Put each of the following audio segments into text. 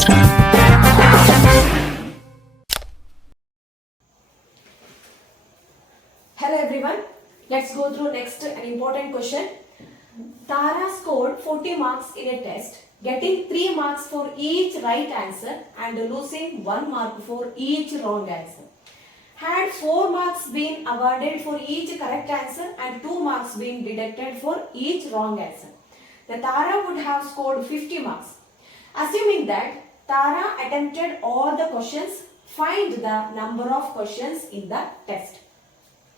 Hello everyone, let's go through next an important question. Tara scored 40 marks in a test, getting 3 marks for each right answer and losing 1 mark for each wrong answer. Had 4 marks been awarded for each correct answer and 2 marks been deducted for each wrong answer, the Tara would have scored 50 marks. Assuming that Tara attempted all the questions, find the number of questions in the test.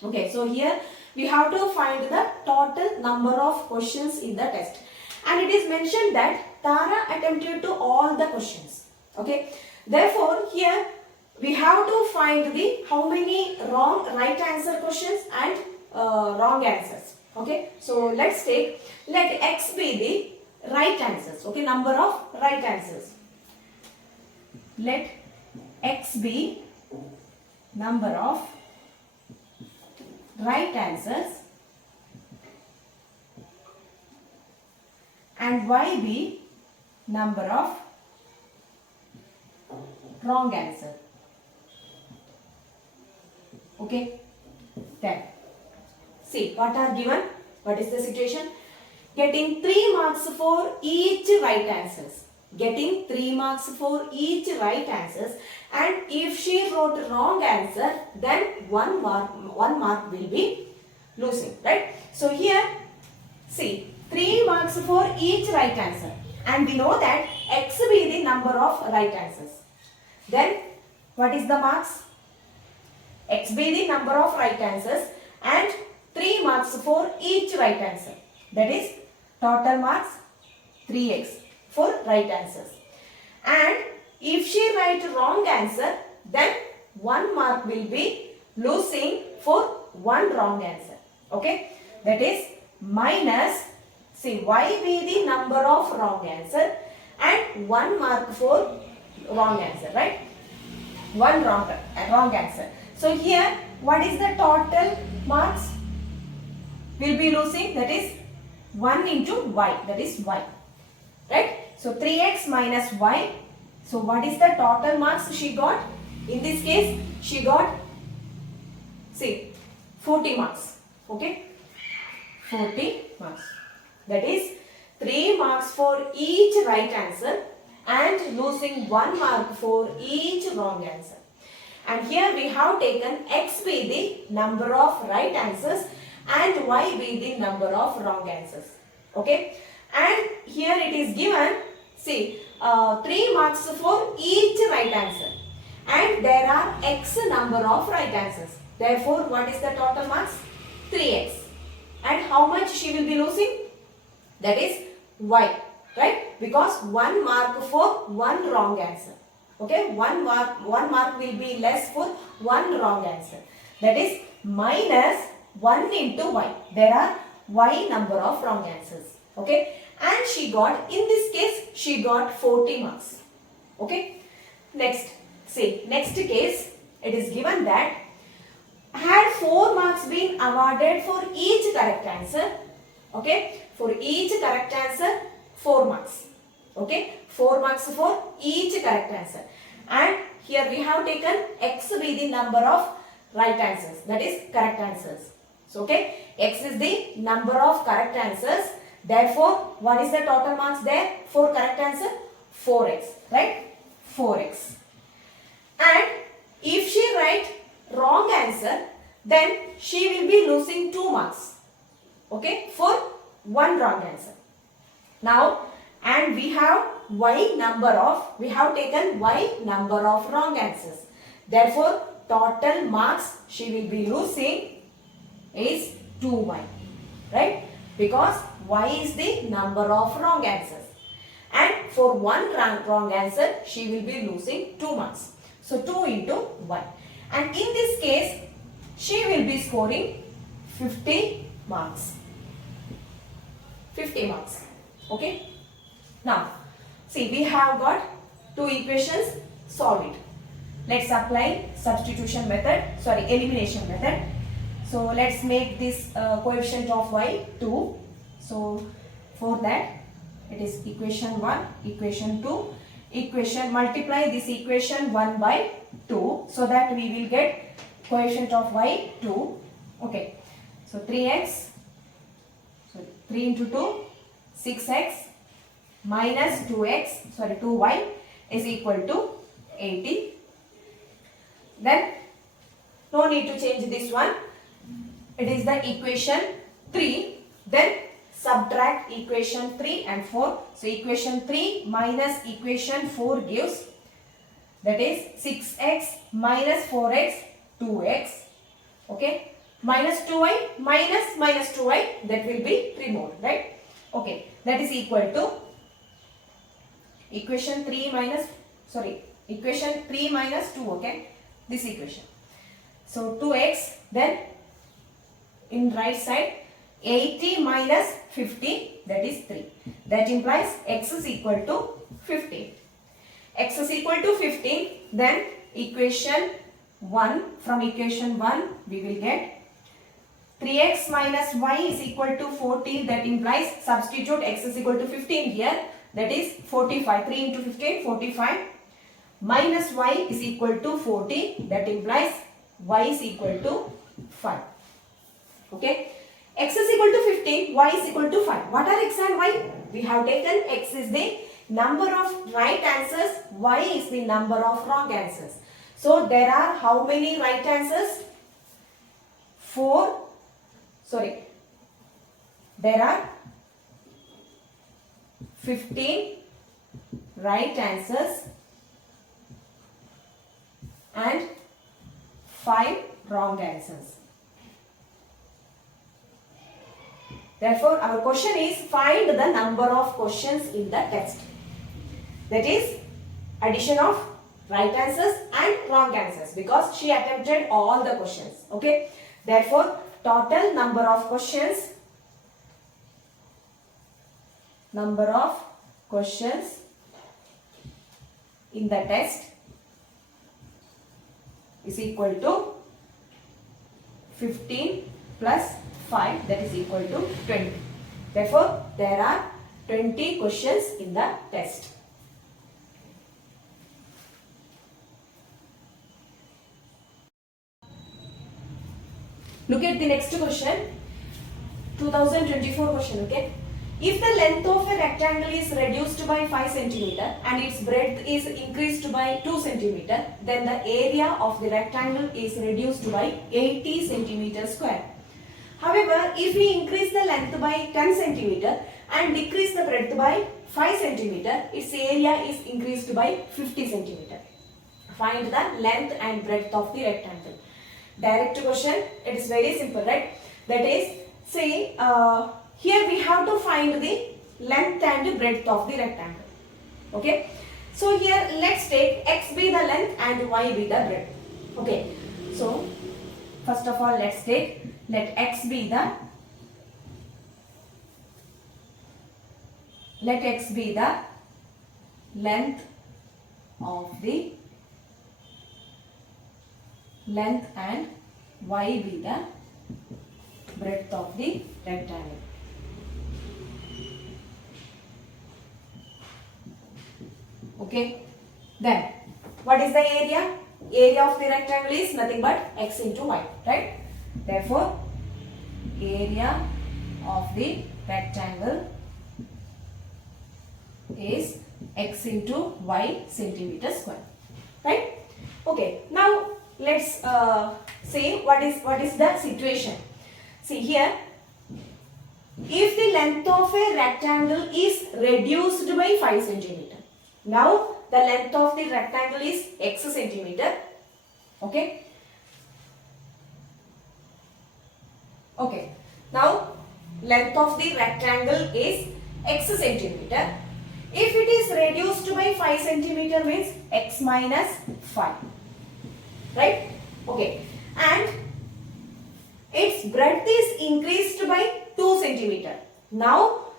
Okay, so here we have to find the total number of questions in the test, and it is mentioned that Tara attempted to all the questions. Okay, therefore here we have to find the how many right answer questions and wrong answers. Okay, so let x be the right answers. Okay, number of right answers. Let x be number of right answers and y be number of wrong answer. Okay, then see what are given. What is the situation? Getting 3 marks for each right answers. Getting 3 marks for each right answers, and if she wrote wrong answer, then 1 mark will be losing, right? So here see 3 marks for each right answer, and we know that x be the number of right answers. Then what is the marks? X be the number of right answers and 3 marks for each right answer. That is total marks 3x for right answers. And if she write wrong answer, then 1 mark will be losing for 1 wrong answer. Okay, that is minus, see, y be the number of wrong answer and 1 mark for wrong answer, right? 1 wrong answer. So here what is the total marks will be losing? That is 1 into y, that is y, right? So 3x minus y. So what is the total marks she got? In this case she got, see, 40 marks. Okay, 40 marks. That is 3 marks for each right answer and losing 1 mark for each wrong answer. And here we have taken x be the number of right answers and y be the number of wrong answers. Okay, and here it is given, see, 3 marks for each right answer and there are x number of right answers. Therefore what is the total marks? 3x. And how much she will be losing? That is y, right? Because 1 mark for 1 wrong answer. Okay, 1 mark will be less for 1 wrong answer. That is minus 1 into y. There are y number of wrong answers. Okay, and she got, in this case she got 40 marks. Okay, next, see, next case it is given that had 4 marks been awarded for each correct answer. Okay, for each correct answer 4 marks. Okay, 4 marks for each correct answer, and here we have taken x be the number of right answers, that is correct answers. So okay, x is the number of correct answers. Therefore what is the total marks there for correct answer? 4x, right? 4x. And if she write wrong answer, then she will be losing 2 marks. Okay, for 1 wrong answer. Now, and we have we have taken y number of wrong answers. Therefore total marks she will be losing is 2y, right? Because y is the number of wrong answers, and for 1 wrong answer she will be losing 2 marks. So 2 into y, and in this case she will be scoring 50 marks. 50 marks. Okay. Now see, we have got 2 equations, solve it. Let's apply substitution method, elimination method. So let's make this coefficient of y 2. So for that it is equation 1, equation 2. equation, multiply this equation 1 by 2 so that we will get coefficient of y 2. Okay, so 3x, so 3 into 2, 6x minus 2x, sorry 2y is equal to 80. Then no need to change this one. It is the equation 3. Then subtract equation 3 and 4. So equation 3 minus equation 4 gives, that is 6x minus 4x, 2x. Okay, minus 2y minus 2y, that will be removed, right? Okay, that is equal to equation 3 minus, sorry, equation 3 minus 2, okay, this equation. So 2x, then in right side 80 minus 50, that is 3. That implies x is equal to 15. X is equal to 15, then equation 1, from equation 1 we will get 3x minus y is equal to 40. That implies substitute x is equal to 15 here, that is 45. 3 into 15, 45. Minus y is equal to 40. That implies y is equal to 5. Okay. X is equal to 15, y is equal to 5. What are x and y? We have taken x is the number of right answers, y is the number of wrong answers. So there are how many right answers? 4. Sorry. There are 15 right answers and 5 wrong answers. Therefore, our question is find the number of questions in the text. That is addition of right answers and wrong answers, because she attempted all the questions. Okay. Therefore, total number of questions in the test is equal to 15 plus 5, that is equal to 20. Therefore, there are 20 questions in the test. Look at the next question, 2024 question. Okay. If the length of a rectangle is reduced by 5 cm and its breadth is increased by 2 cm, then the area of the rectangle is reduced by 80 cm square. However, if we increase the length by 10 cm and decrease the breadth by 5 cm, its area is increased by 50 cm. Find the length and breadth of the rectangle. Direct question, it is very simple, right? That is, say, here we have to find the length and breadth of the rectangle. Okay. So here let's take x be the length and y be the breadth. Okay. So first of all let's take, let x be the length and y be the breadth of the rectangle. Okay. Then what is the area? Area of the rectangle is nothing but x into y, right? Therefore, area of the rectangle is x into y centimeter square, right? Okay. Now let's say what is the situation. See here, if the length of a rectangle is reduced by 5 cm. Now the length of the rectangle is x centimeter. Okay. Okay. Now length of the rectangle is x centimeter. If it is reduced by 5 centimeter means x minus 5. Right? Okay. And its breadth is increased by 2 centimeter. Now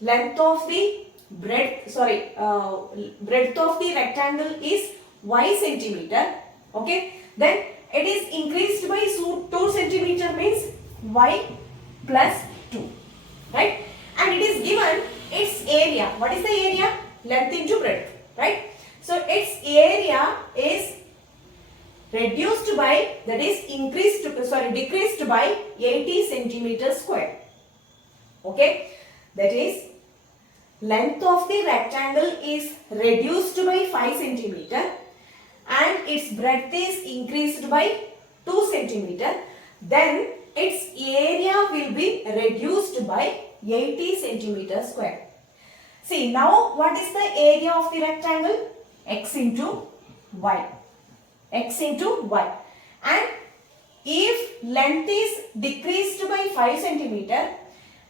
length of the breadth of the rectangle is y centimeter. Okay. Then it is increased by 2 centimeter means y plus 2. Right? And it is given its area. What is the area? Length into breadth. right? So its area is reduced by, that is decreased by 80 centimeters square. Okay, that is length of the rectangle is reduced by 5 centimeter and its breadth is increased by 2 centimeter. Then its area will be reduced by 80 centimeter square. See, now what is the area of the rectangle? X into y. X into y. And if length is decreased by 5 centimeter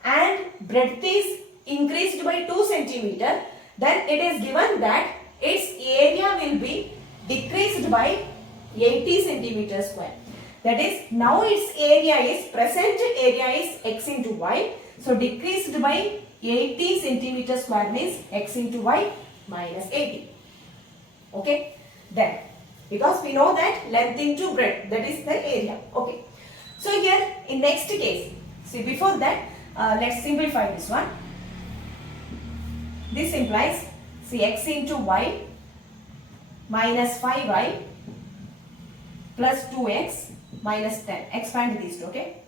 and breadth is increased by 2 centimeter, then it is given that its area will be decreased by 80 centimeter square. That is, now its present area is x into y. So decreased by 80 centimeter square means x into y minus 80. Okay, then because we know that length into breadth, that is the area. Okay, so here in next case, see, before that let's simplify this one. This implies, see, x into y minus 5y plus 2x minus 10. Expand these two, okay?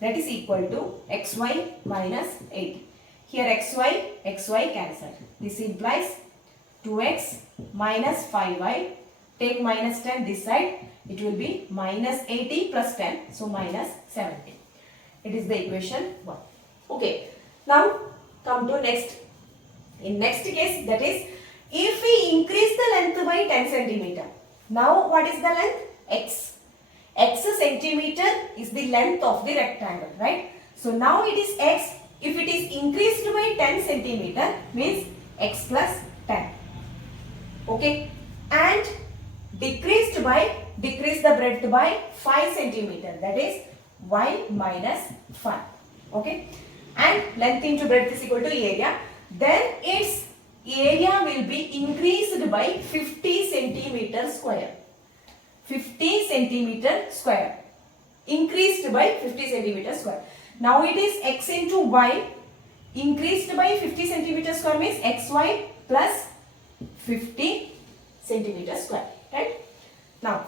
That is equal to xy minus 80. Here xy cancelled. This implies 2x minus 5y. Take minus 10 this side. It will be minus 80 plus 10. So minus 70. It is the equation 1. Okay. Now come to next. In next case, that is, if we increase the length by 10 centimeter. Now what is the length? X. X centimeter is the length of the rectangle, right? So now it is x. If it is increased by 10 centimeter, means x plus 10. Okay. And decrease the breadth by 5 centimeter. That is y minus 5. Okay. And length into breadth is equal to area. Then its area will be increased by 50 centimeter square. 50 centimeter square. Increased by 50 centimeter square. Now it is x into y. Increased by 50 centimeter square means xy plus 50 centimeter square. Right? Now,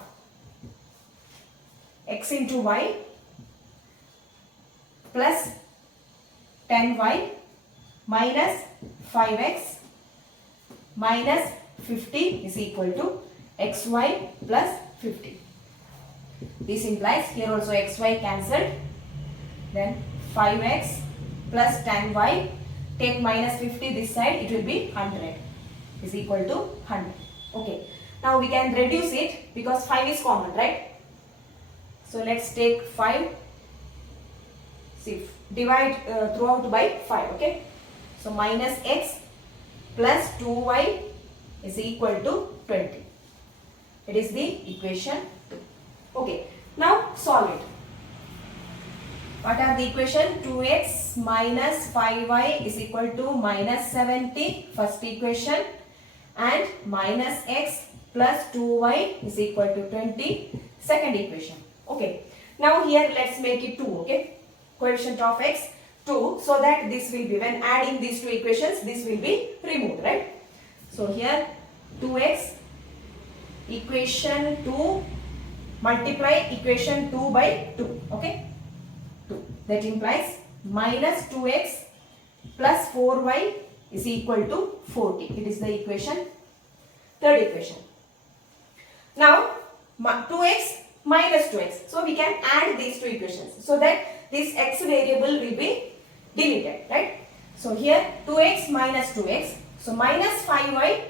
x into y plus 10y minus 5x minus 50 is equal to xy plus 50. This implies here also xy cancelled. Then 5x plus 10y. Take minus 50 this side. It will be 100. Is equal to 100. Okay. Now we can reduce it because 5 is common, right? So let's take 5. See, divide throughout by 5. Okay. So minus x plus 2y is equal to 20. It is the equation 2. Okay. Now solve it. What are the equation? 2x minus 5y is equal to minus 70. First equation. And minus x plus 2y is equal to 20. Second equation. Okay. Now here let's make it 2. Okay. Coefficient of x 2, so that this will be, when adding these two equations, this will be removed, right? So here 2x equation 2 multiply equation 2 by 2. Okay. 2. That implies minus 2x plus 4y is equal to 40. It is the equation, third equation. Now 2x minus 2x. So we can add these two equations so that this x variable will be deleted, right? So here 2x minus 2x. So minus 5y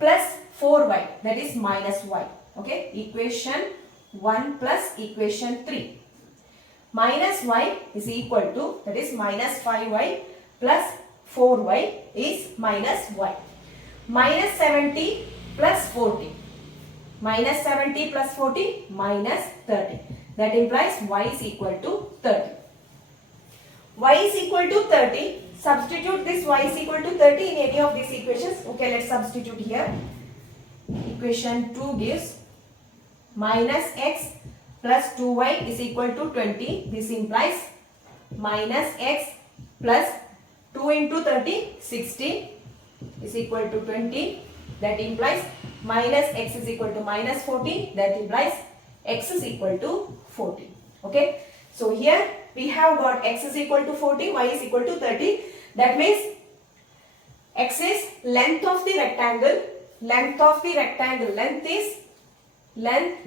plus 4y, that is minus y. Okay, equation 1 plus equation 3. Minus y is equal to, that is minus 5y plus 4y is minus y. Minus 70 plus 40. Minus 70 plus 40 minus 30. That implies y is equal to 30. Y is equal to 30. Substitute this y is equal to 30 in any of these equations. Okay, let's substitute here. Equation 2 gives minus x plus 2y is equal to 20. This implies minus x plus 2 into 30, 60 is equal to 20. That implies minus x is equal to minus 40. That implies x is equal to 40. Okay. So here we have got x is equal to 40, y is equal to 30. That means x is length of the rectangle. Length of the rectangle. Length is length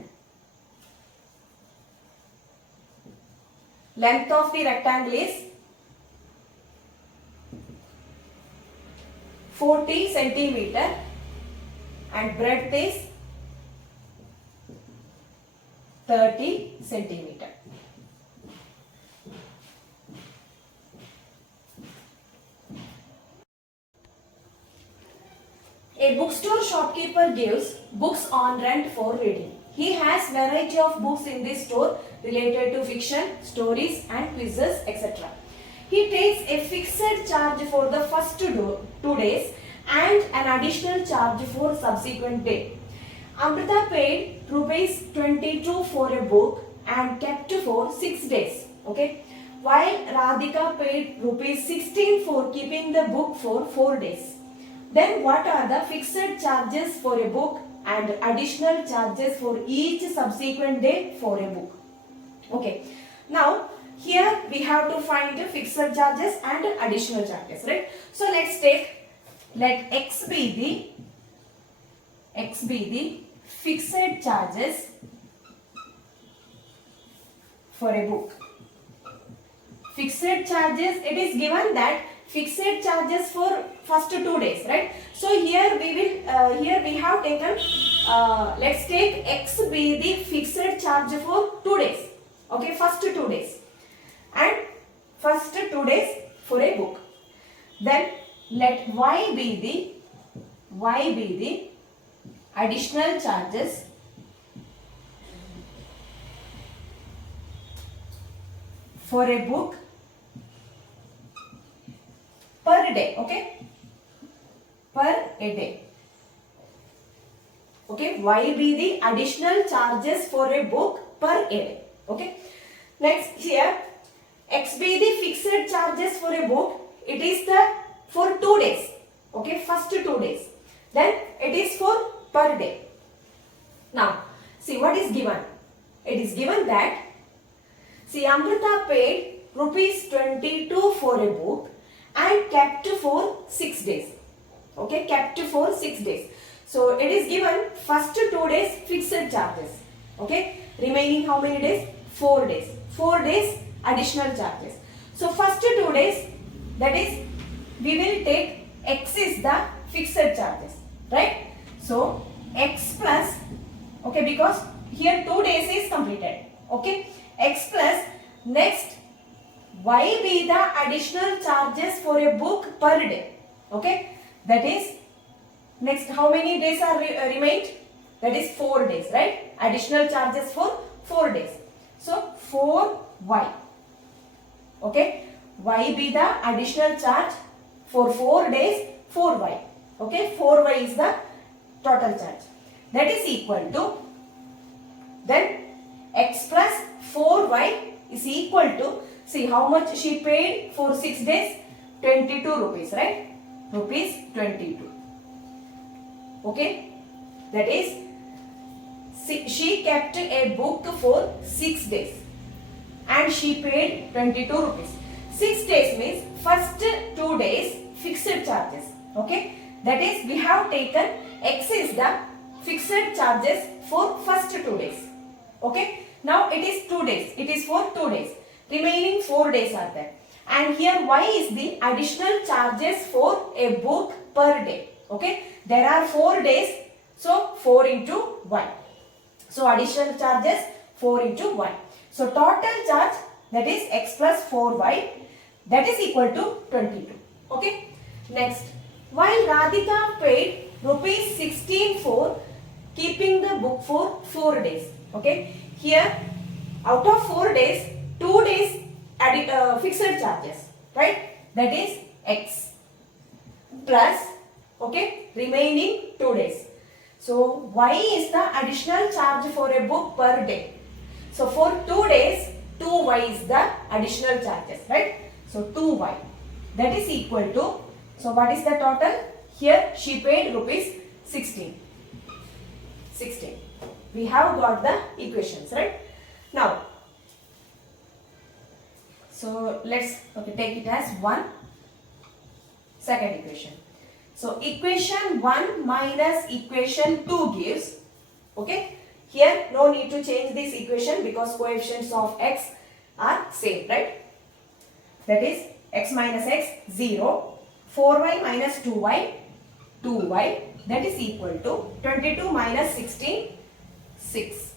of the rectangle is 40 centimeter and breadth is 30 centimeter. A bookstore shopkeeper gives books on rent for reading. He has variety of books in this store related to fiction, stories and quizzes, etc. He takes a fixed charge for the first 2 days and an additional charge for subsequent day. Amrita paid rupees 22 for a book and kept for 6 days. Okay. While Radhika paid rupees 16 for keeping the book for 4 days. Then what are the fixed charges for a book and additional charges for each subsequent day for a book? Okay. Now here we have to find the fixed charges and additional charges, right? So let x be the fixed charges for a book. Fixed charges, it is given that fixed charges for first 2 days, right? So here we will here we have taken let's take x be the fixed charge for 2 days. Okay, first 2 days and first 2 days for a book. Then let y be the additional charges for a book per day. Okay, per a day. Okay, y be the additional charges for a book per a day. Okay, next here x be the fixed charges for a book. It is the for 2 days. Okay, first 2 days. Then it is for per day. Now see what is given. It is given that see Amrita paid rupees 22 for a book and kept for 6 days. Okay, kept for 6 days. So it is given first 2 days fixed charges. Okay, remaining how many days? 4 days. 4 days additional charges. So first 2 days, that is we will take x is the fixed charges, right? So x plus, okay, because here 2 days is completed. Okay, x plus next y be the additional charges for a book per day. Okay, that is next how many days are remained? That is 4 days, right? Additional charges for 4 days. So 4y. Okay, y be the additional charge for 4 days, 4y. Okay, 4y is the total charge. That is equal to, then x plus 4y is equal to, see how much she paid for 6 days? 22 rupees, right? Rupees 22. Okay, that is she kept a book for 6 days and she paid 22 rupees. 6 days means first 2 days fixed charges. Okay, that is we have taken x is the fixed charges for first 2 days. Okay, now it is 2 days. It is for 2 days. Remaining 4 days are there. And here y is the additional charges for a book per day. Okay, there are 4 days. So 4 into 1. So additional charges 4 into 1. So total charge, that is x plus 4y, that is equal to 22. Okay. Next, while Radhika paid rupees 16 for keeping the book for 4 days. Okay. Here out of 4 days, 2 days fixed charges, right? That is x plus, okay, remaining 2 days. So y is the additional charge for a book per day. So for 2 days, 2y is the additional charges, right? So 2y, that is equal to, so what is the total? Here she paid rupees 16. 16. We have got the equations, right? Now, so let's take it as 1. Second equation. So equation 1 minus equation 2 gives, okay, here no need to change this equation because coefficients of x are same, right? That is x minus x 0, 4y minus 2y, 2y, that is equal to 22 minus 16, 6.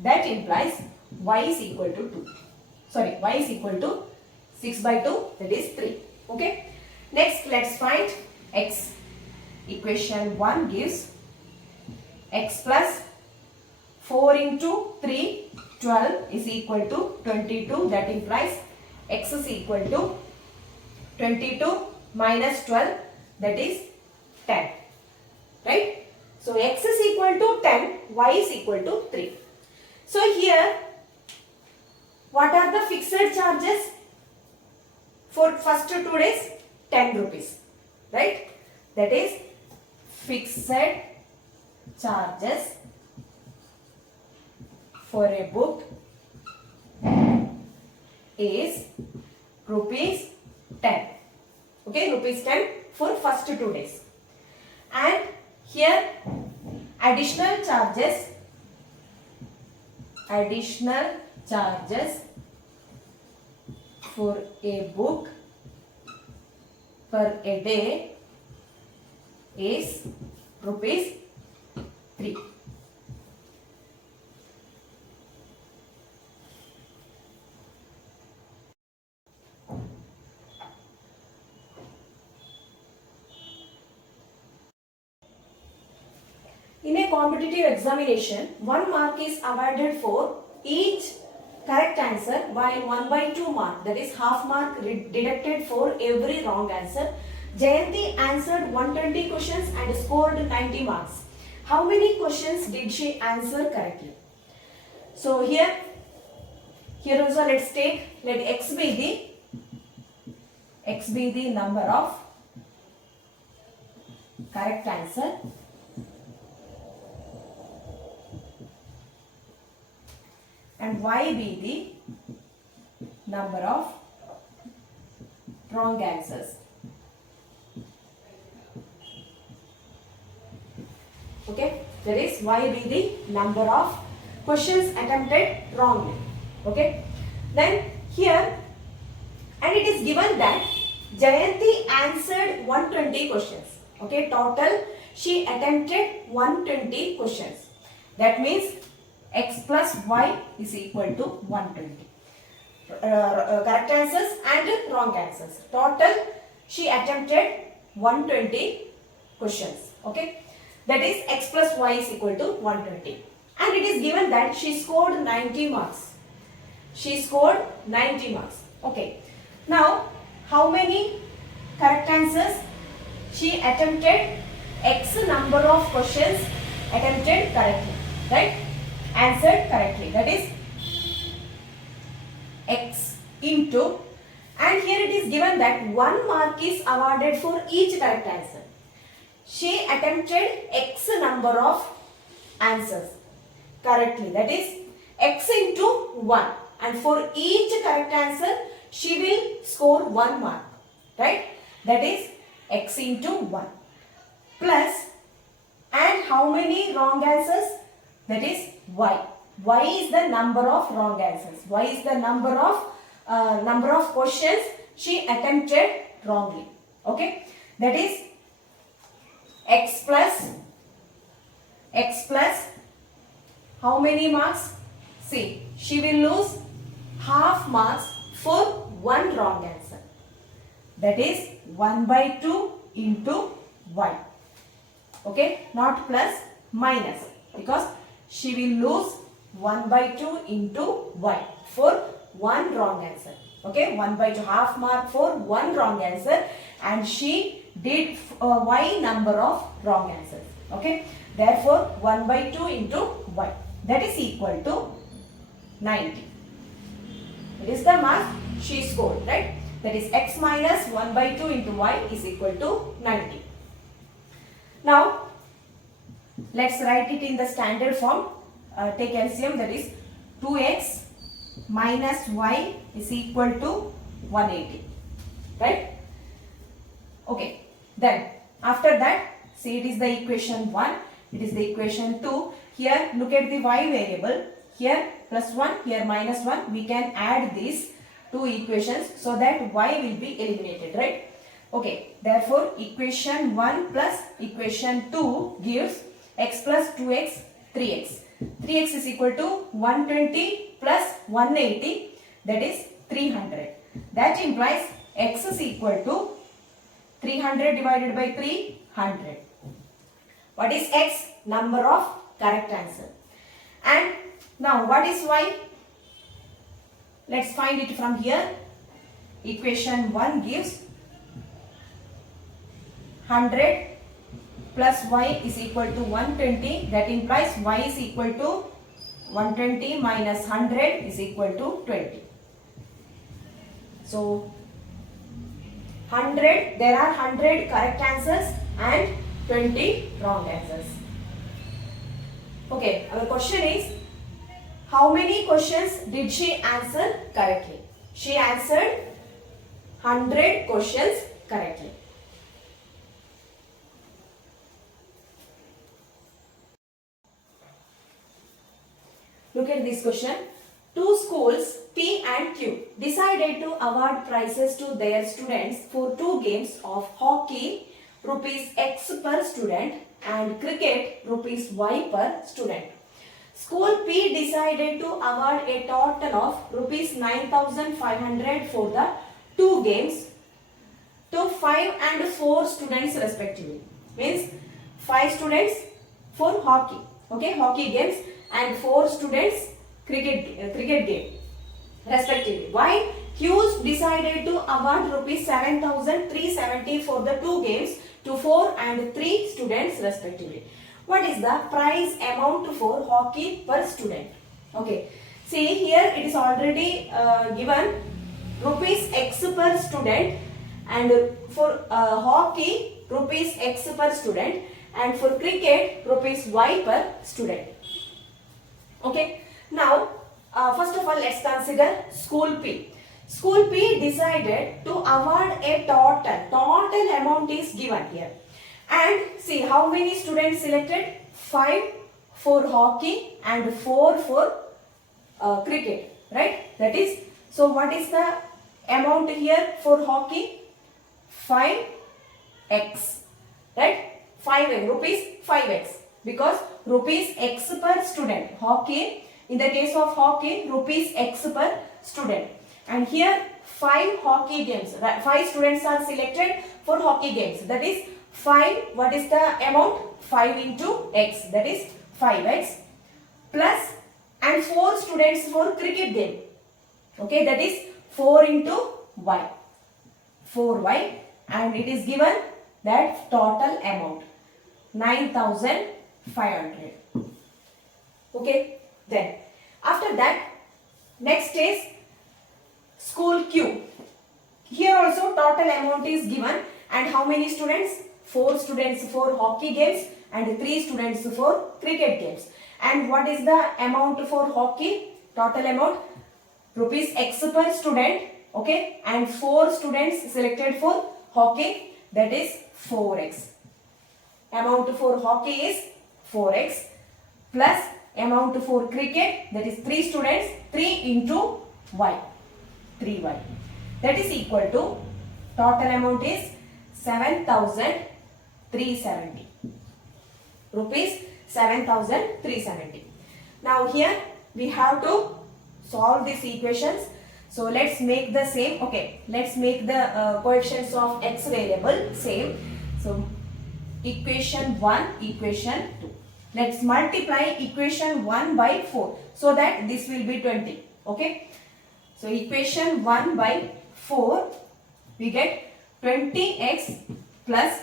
That implies y is equal to 2. Sorry, y is equal to 6 by 2, that is 3. Okay. Next, let's find x. Equation 1 gives x plus 4 into 3, 12 is equal to 22. That implies x is equal to 22 minus 12, that is 10. Right? So x is equal to 10, y is equal to 3. So here, what are the fixed charges for first 2 days? 10 rupees. Right? That is fixed charges for a book is rupees 10. Okay, rupees 10 for first 2 days. And here additional charges for a book per a day is rupees 3. In a competitive examination, 1 mark is awarded for each correct answer while 1 by 2 mark, that is half mark, deducted for every wrong answer. Jayanti answered 120 questions and scored 90 marks. How many questions did she answer correctly? So here also let's take, let x be the number of correct answer and y be the number of wrong answers. Okay, that is y be the number of questions attempted wrongly. Okay, then here, and it is given that Jayanti answered 120 questions. Okay, total she attempted 120 questions. That means x plus y is equal to 120. Correct answers and wrong answers. Total she attempted 120 questions. Okay, that is x plus y is equal to 120. And it is given that she scored 90 marks. She scored 90 marks. Okay. Now, how many correct answers? She attempted x number of questions attempted correctly. Right? Answered correctly. That is x into, and here it is given that 1 mark is awarded for each correct answer. She attempted x number of answers correctly. That is x into 1. And for each correct answer, she will score 1 mark. Right? That is x into 1. Plus, and how many wrong answers? That is y. Y is the number of wrong answers. Y is the number of questions she attempted wrongly. Okay? That is x plus how many marks? See, she will lose half marks for 1 wrong answer. That is 1 by 2 into y. Okay, not plus, minus, because she will lose 1 by 2 into y for 1 wrong answer. Okay, 1 by 2 half mark for 1 wrong answer, and she did y number of wrong answers. Okay, therefore 1 by 2 into y, that is equal to 90. It is the mark she scored, right? That is x minus 1 by 2 into y is equal to 90. Now let's write it in the standard form. Take LCM, that is 2x minus y is equal to 180, right? Okay, then after that, see, it is the equation 1, it is the equation 2. Here look at the y variable, here plus 1, here minus 1. We can add these two equations so that y will be eliminated, right? Okay, therefore equation 1 plus equation 2 gives x plus 2x 3x. 3x is equal to 120 plus 180, that is 300. That implies x is equal to 300 divided by 300. What is x? Number of correct answer. And now what is y? Let's find it from here. Equation 1 gives 100 plus y is equal to 120. That implies y is equal to 120 minus 100 is equal to 20. So 100, there are 100 correct answers and 20 wrong answers. Okay, our question is, how many questions did she answer correctly? She answered 100 questions correctly. Look at this question. Two schools, P and Q, decided to award prizes to their students for two games of hockey, rupees X per student, and cricket, rupees Y per student. School P decided to award a total of rupees 9,500 for the two games to 5 and 4 students respectively. Means 5 students for hockey, okay, hockey games, and 4 students cricket game respectively. Why? Q's decided to award rupees 7,370 for the two games to 4 and 3 students respectively. What is the prize amount for hockey per student? Okay, see here it is already given rupees X per student, and for hockey rupees X per student, and for cricket rupees Y per student. Okay, now first of all let's consider school P. School P decided to award a total amount is given here, and see how many students selected? 5 for hockey and 4 for cricket, right? That is, so what is the amount here for hockey? 5x, right? 5x, rupees 5x, because rupees X per student. Hockey, in the case of hockey, rupees X per student. And here 5 hockey games, 5 students are selected for hockey games. That is 5, what is the amount? 5 into x, that is 5x, plus, and 4 students for cricket game. Okay, that is 4 into y, 4y, and it is given that total amount 9,500. Okay, then after that, next is school Q. Here also total amount is given, and how many students? 4 students for hockey games and 3 students for cricket games. And what is the amount for hockey? Total amount rupees X per student, okay, and 4 students selected for hockey, that is 4x. Amount for hockey is 4x, plus amount for cricket, that is 3 students, 3 into y, 3y. That is equal to, total amount is 7,370. Rupees 7,370. Now here we have to solve these equations. So let's make the same. Okay, let's make the coefficients of x variable same. So equation 1, equation 2. Let's multiply equation 1 by 4 so that this will be 20. Okay. So equation 1 by 4, we get 20x plus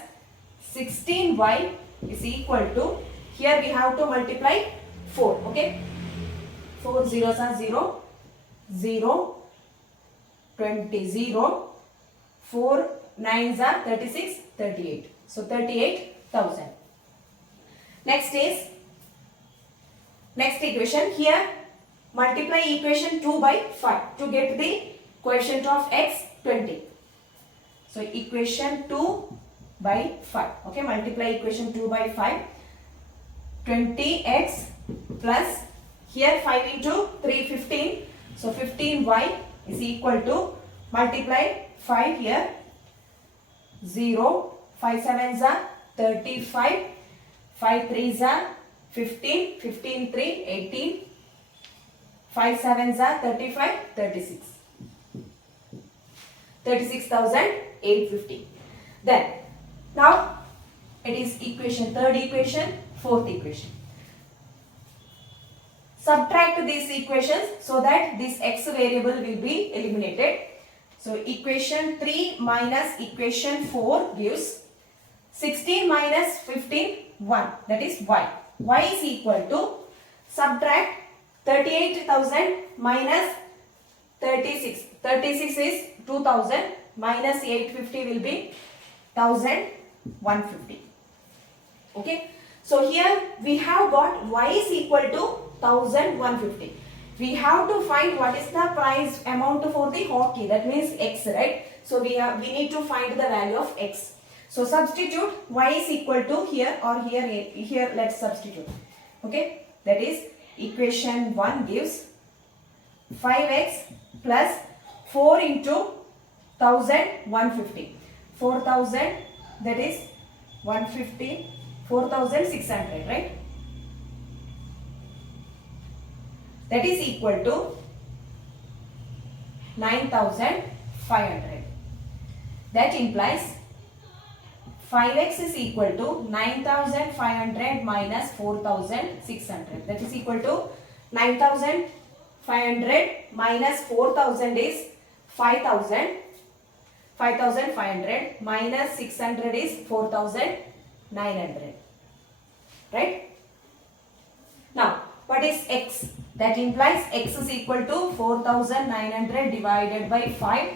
16y is equal to, here we have to multiply 4. Okay. 4 zeros are 0, 0, 20, 0, 4 9s are 36, 38. So 38,000. Next equation. Here multiply equation 2 by 5 to get the coefficient of x 20. So equation 2 by 5. Okay, multiply equation 2 by 5. 20x plus here 5 into 3 15. So 15y is equal to multiply 5 here 0, 5 7s are 35, 5 3s are 15, 15 3 18, 5 7s are 35, 36. 36,850. Then now it is equation, third equation, fourth equation. Subtract these equations so that this x variable will be eliminated. So equation 3 minus equation 4 gives 16 minus 15, 1. That is y. Y is equal to subtract 38,000 minus 36. 36 is 2000 minus 850 will be 1150. Okay. So here we have got y is equal to 1150. We have to find what is the price amount for the hockey. That means x, right? So we need to find the value of x. So substitute y is equal to here or here let's substitute. Okay. That is equation 1 gives 5x plus 4 into 1150. 4000 that is 150, 4600, right? That is equal to 9500. That implies 5x is equal to 9500 minus 4600. That is equal to 9500 minus 4000 is 5000. 5500 minus 600 is 4900. Right? Now, what is x? That implies x is equal to 4900 divided by 5.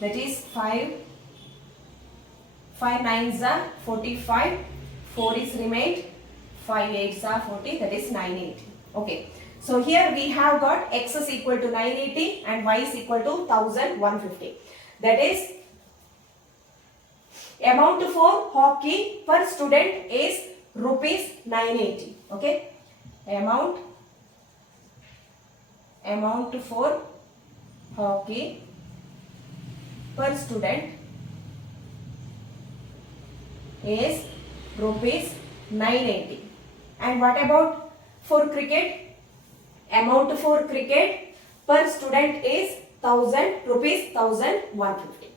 That is 5 9s are 45. 4 is remained. 5 8s are 40. That is 980. Okay. So here we have got x is equal to 980 and y is equal to 1150. That is amount for hockey per student is rupees 980. Okay. Amount for hockey per student is rupees 980. And what about for cricket? Amount for cricket per student is 1000 rupees 1150.